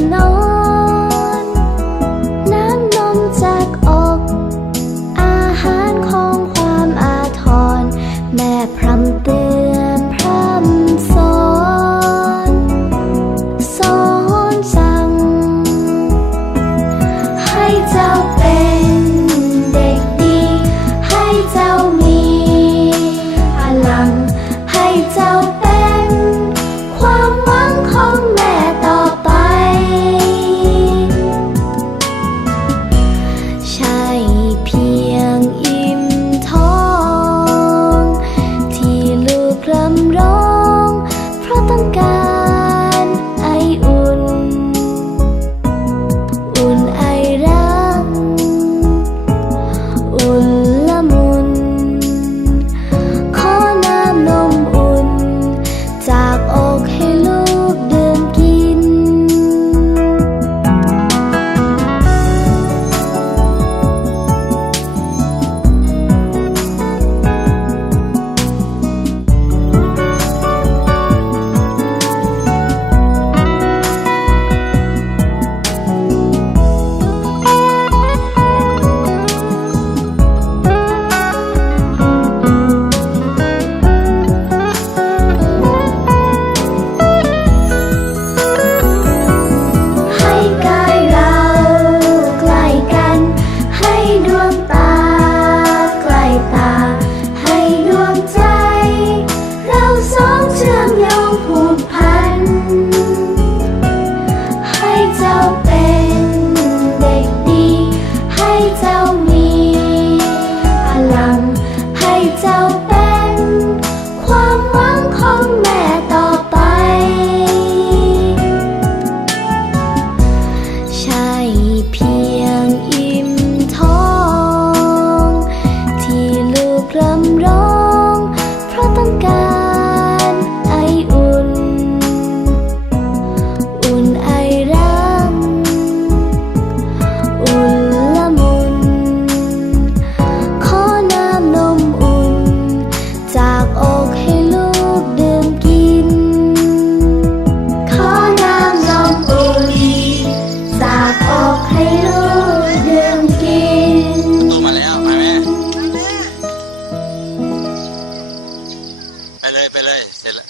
no. Sila,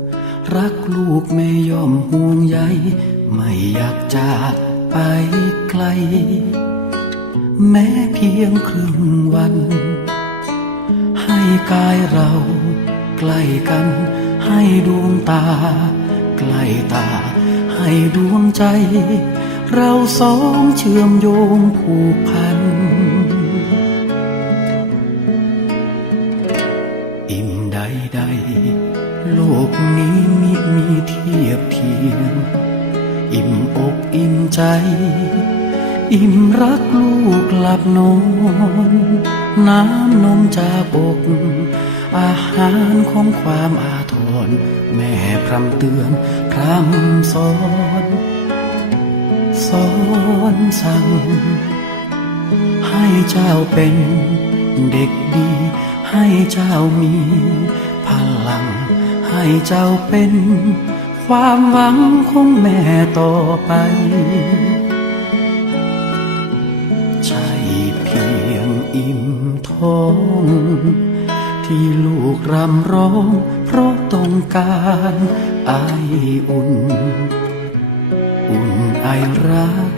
รักลูกแม่ยอมห่วงใยไม่อยากจากไปไกล แม้เพียงครึ่งวัน ให้กายเราใกล้กัน ให้ดวงตาใกล้ตา ให้ดวงใจ เราสองเชื่อมโยงผูกพัน ลกนี้มิมีเทียบเทียม อิ่มอกอิ่มใจ อิ่มรักลูกหลับนอน น้ำนมจากอกอาหารของความอาทร แม่พรำเตือนพรำสอนสอนสั่ง ให้เจ้าเป็นเด็กดี ให้เจ้ามี เจ้าเป็น ความหวังของแม่ต่อไปใช่เพียงอิ่มท้อง ที่ลูกรำร้อง เพราะต้องการไออุ่น อุ่นไอรัก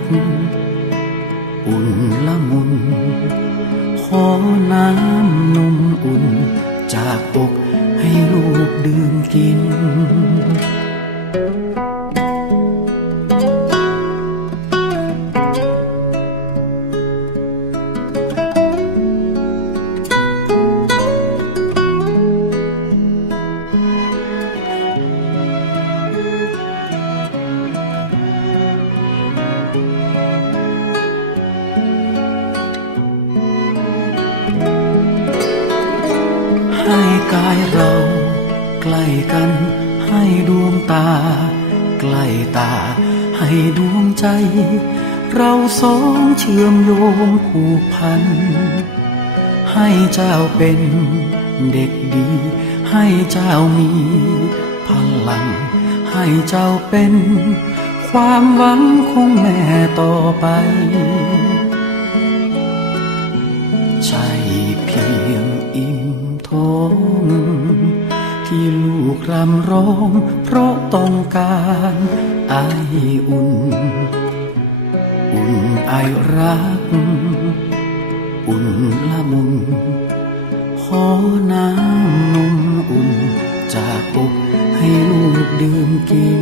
อุ่นละมุนขอน้ำนมอุ่นจากอก ให้ลูกดื่มกิน ให้ดวงใจ เราสองเชื่อมโยงผูกพัน ให้เจ้าเป็นเด็กดี ให้เจ้ามีพลัง ให้เจ้าเป็น ความหวังของแม่ต่อไป ใช่เพียงอิ่มท้องที่ลูกรำร้องเพราะต้องการ ไออุ่น อุ่นไอรัก อุ่นละมุนขอน้ำนมอุ่นจากอกให้ลูกดื่มกิน